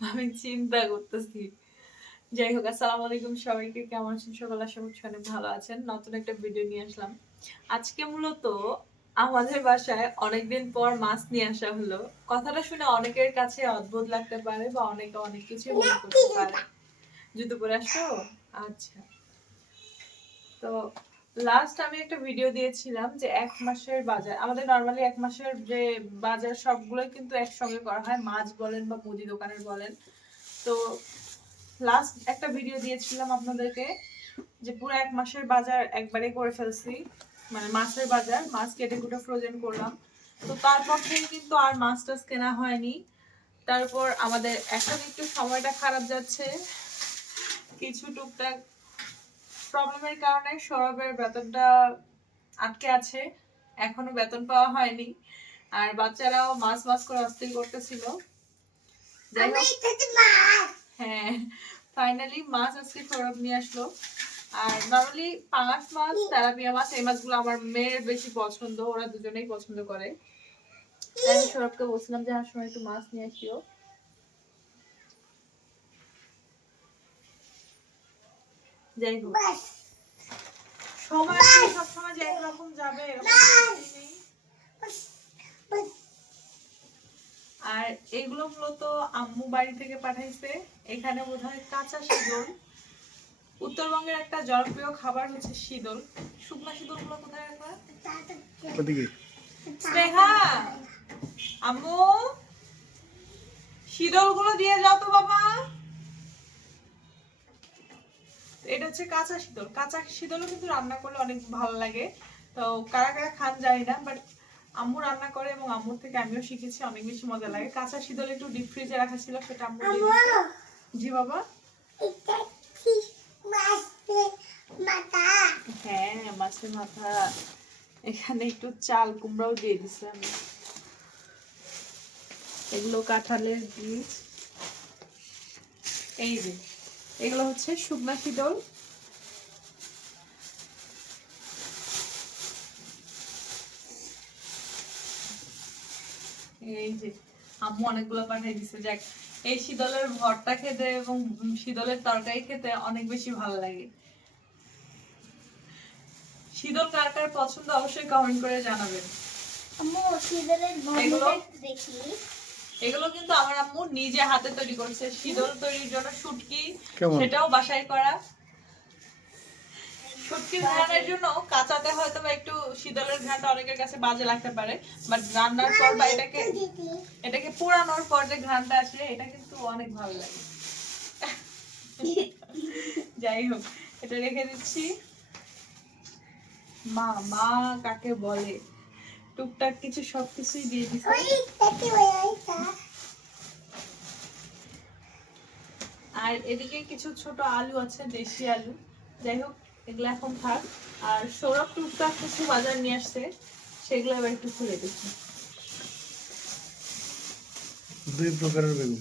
আমি চিন্তা করতেছি। যাই হোক, আসসালামু আলাইকুম সবাইকে। কেমন আছেন সকাল? আশা করছি অনেক ভালো আছেন। নতুন একটা ভিডিও নিয়ে আসলাম। আজকে মূলত আমাদের বাসায় অনেকদিন পর মাছ নিয়ে আসা হলো। কথাটা শুনে অনেকের কাছে অদ্ভুত লাগতে পারে বা অনেকে অনেক কিছু মনে করতে পারে। জুতো পরে আসো আচ্ছা। তো লাস্ট আমি একটা ভিডিও দিয়েছিলাম যে এক মাসের বাজার, আমাদের নর্মালি এক মাসের যে বাজার সবগুলো কিন্তু একসঙ্গে করা হয়, মাছ বলেন বা মুদি দোকানের বলেন। তো লাস্ট একটা ভিডিও দিয়েছিলাম আপনাদেরকে যে পুরো এক মাসের বাজার একবারে করে ফেলছি। মানে মাছের বাজার, মাছ কেটে কুটে ফ্রোজেন করলাম। তো তারপর থেকে কিন্তু আর মাছ টাছ কেনা হয়নি। তারপর আমাদের এখন একটু সময়টা খারাপ যাচ্ছে। কিছু টুকটাক প্রবলেমের কারণে সৌরভের বেতনটা আটকে আছে। এখনও বেতন পাওয়া হয়নি। আর বাচ্চারাও মাছ মাছ করে অস্থির করতেছিল। হ্যাঁ ফাইনালি মাছ আজকে সৌরভ নিয়ে আসলো। আর নর্মালি পাঙাশ মাছ তেলাপিয়া মাছ এই মাছগুলো আমার মেয়ের বেশি পছন্দ ওরা দুজনেই পছন্দ করে। তাই আমি সৌরভকে বলছিলাম যে আমার সময় একটু মাছ নিয়ে আসিও। যাই হোক সময় সবসময় যে একরকম যাবে। আর এগুলো মূলত আম্মু বাড়ি থেকে পাঠাইছে। এখানে বোধহয় কাঁচা শীতল। উত্তরবঙ্গের একটা জনপ্রিয় খাবার হচ্ছে শীতল। শুকনা শীতলগুলো কোথায় স্নেহা! আম্মু! শীতলগুলো দিয়ে যাও তো বাবা এটা হচ্ছে কাঁচা শীতল। কাঁচা শীতলও কিন্তু রান্না করলে অনেক ভালো লাগে। তো কারা কারা খান জানি না বাট আম্মু রান্না করে এবং আম্মুর থেকে আমিও শিখেছি অনেক বেশি মজা লাগে। কাঁচা শীতল একটু ডিপ ফ্রিজে রাখা ছিল সেটা আম্মু জি বাবা? হ্যাঁ মাছের মাথা। এখানে একটু চাল কুমড়াও দিয়ে দিছে আমি। এগুলো কাঁঠালের বীজ। এই যে এগুলো হচ্ছে শুকনা শীতল। এই যে আম্মু অনেকগুলো পাঠিয়ে দিছে। যাক এই শীতলের ভর্তা খেতে এবং শীতলের তরকারি খেতে অনেক বেশি ভালো লাগে। শীতল কার কার পছন্দ অবশ্যই কমেন্ট করে জানাবেন। এগুলো? দেখি। এগুলো কিন্তু আমার আম্মু নিজে হাতে তৈরি করেছে। শীতল তৈরির জন্য শুটকি সেটাও বাসায় করা। শুটকির ঘ্রাণের জন্য কাঁচাতে হয়তো বা একটু শীতলের ঘ্রাণটা অনেকের কাছে বাজে লাগতে পারে বাট রান্নার পর বা এটাকে এটাকে পোড়ানোর পর যে ঘ্রাণটা আসে এটা কিন্তু অনেক ভালো লাগে। যাই হোক এটা রেখে দিচ্ছি। মা মা কাকে বলে? টুকটাক কিছু সবকিছুই দিয়ে দিচ্ছে। আর এদিকে কিছু ছোট আলু আছে দেশি আলু। যাই হোক এগুলো এখন থাক। আর সৌরভ টুকটাক কিছু বাজার নিয়ে আসছে সেগুলো এবার একটু খুলে দেখি। দুই প্রকারের বেগুন।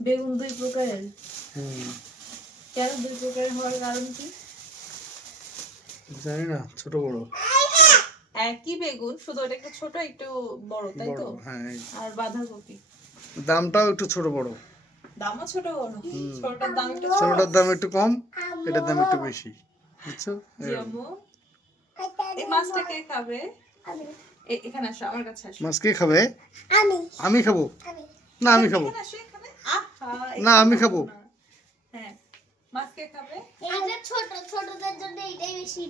বেগুন দুই প্রকারের? কেন দুই প্রকারের হওয়ার কারণ কি? জানি না ছোট বড়। একই বেগুন শুধু ওটা একটু ছোট একটু বড় তাই তো? হ্যাঁ। আর বাঁধাকপি? দামটাও একটু ছোট বড়। দামও ছোট বড় ছোটটার দাম একটু ছোটটার দাম একটু কম এটার দাম একটু বেশি বুঝছ? জি এই মাছটা কে খাবে? এখানে আসো আমার কাছে আসো। মাছ কে খাবে? আমি। আমি খাব? না আমি খাব। না, আমি খাব। হ্যাঁ। মাছ কে খাবে? এটা ছোট ছোটদের জন্য এটাই বেশি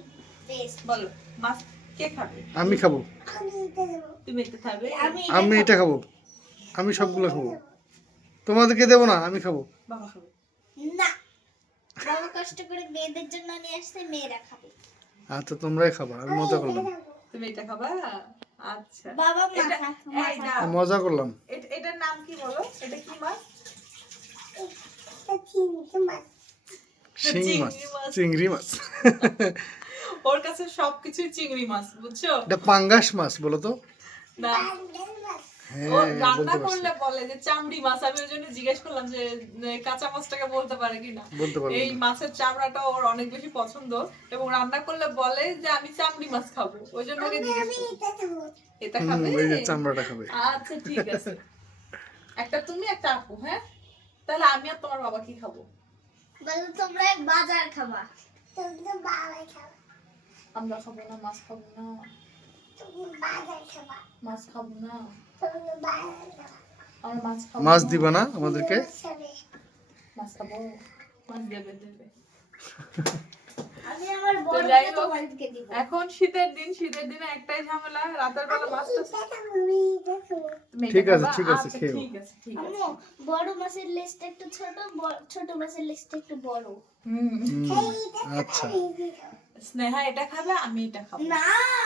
বেস্ট বলো মাছ কে খাবে? আমি খাব। আমি এটা দেবো তুমি এটা খাবে? আমি আমি এটা খাব। আমি সবগুলো খাব। তোমাদেরকে দেবো না আমি খাব। না বাবা কষ্ট করে মেয়েদের জন্য নিয়ে আসছে মেয়েরা খাবে। আচ্ছা তোমরাই খাবা আমি মজা করলাম। তুমি এটা খাবা? আচ্ছা। বাবা। মজা করলাম। এটার নাম কি বলো? এটা কি মাছ? চিংড়ি মাছ। চিংড়ি মাছ ওর কাছে সবকিছুই চিংড়ি মাছ বুঝছ? এটা পাঙ্গাস মাছ বলো তো। না। রান্না করলে বলে যে চামড়ি মাছ আমি ওই জন্য জিজ্ঞেস করলাম যে যে কাঁচা মাছটাকে বলতে পারে কিনা। এই মাছের চামড়াটা ওর অনেক বেশি পছন্দ এবং রান্না করলে বলে যে আমি চামড়ি মাছ খাব। ওই জন্য ওকে জিজ্ঞেস এটা খাবে। চামড়াটা খাবে। আচ্ছা ঠিক আছে। একটা তুমি একটা আপু হ্যাঁ? তাহলে আমি আর তোমার বাবা কি খাব। বলো তোমরা বাজার খাবা। তোমরা বাজার খাবা। আমরা খাব না মাছ খাব না। বাজার খাবা। মাছ খাব না। মাছ। দিবা না আমাদেরকে? এখন শীতের দিন শীতের দিনে একটাই ঝামেলা রাতের বেলা মাছ ঠিক আছে, ঠিক আছে, আচ্ছা, ঠিক আছে ঠিক আছে। বড় মাছের লিস্টটা একটু ছোট ছোট মাছের লিস্টটা একটু বড়। হুম। হুম, আচ্ছা। স্নেহা এটা খাবে আমি এটা খাব। না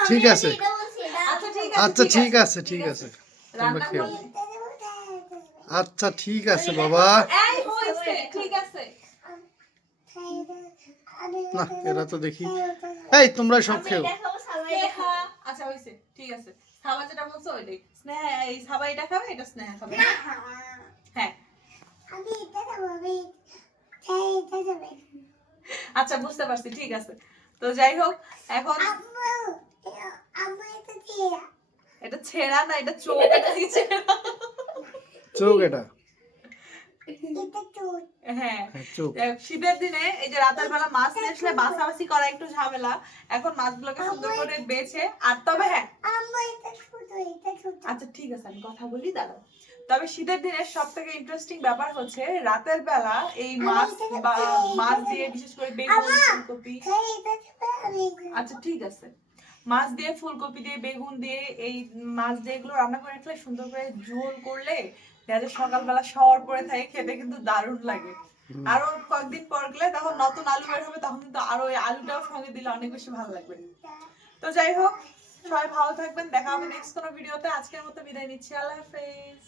ঠিক আছে। বলছি না আচ্ছা ঠিক আছে আচ্ছা ঠিক আছে। ঠিক আছে। তোমরা খেও আচ্ছা ঠিক আছে বাবা। এই হয়েছে ঠিক আছে। না এরা তো দেখি। এই তোমরা সব খেও। আচ্ছা হয়েছে ঠিক আছে। সাবা যেটা বলছো ওইটাই। স্নেহা এই সাবা এটা খাবে এটা স্নেহা খাবে হ্যাঁ। আমি এটা খাব আমি এটা খাব আচ্ছা বুঝতে পারছি ঠিক আছে। তো যাই হোক এখন আম্মু আম্মু এটা দিয়ে এটা ছেঁড়া না এটা চোখ এটা কি ছেঁড়া? চোখ এটা। হ্যাঁ। হ্যাঁ শীতের দিনে এই যে রাতের বেলা মাছ নিয়ে আসলে বাছাবাছি করা একটু ঝামেলা। এখন মাছগুলোকে সুন্দর করে বেছে আর তবে হ্যাঁ। আম্মু এটা ছোট এটা ছোট। আচ্ছা ঠিক আছে আমি কথা বলি দাঁড়াও। তবে শীতের দিনের সব থেকে ইন্টারেস্টিং ব্যাপার হচ্ছে রাতের বেলা এই মাছ বা মাছ দিয়ে বিশেষ করে বেগুন ফুলকপি। আচ্ছা ঠিক আছে। মাছ দিয়ে ফুলকপি দিয়ে বেগুন দিয়ে এই মাছ দিয়ে এগুলো রান্না করে রাখলে সুন্দর করে ঝোল করলে পেঁয়াজের সকালবেলা শহর পরে থাকে খেতে কিন্তু দারুণ লাগে। আরও কয়েকদিন পর গেলে তখন নতুন আলু বের হবে তখন কিন্তু আরও ওই আলুটাও সঙ্গে দিলে অনেক বেশি ভালো লাগবে। তো যাই হোক সবাই ভালো থাকবেন দেখা হবে নেক্সট কোনো ভিডিওতে আজকের মতো বিদায় নিচ্ছি আল্লাহ হাফেজ।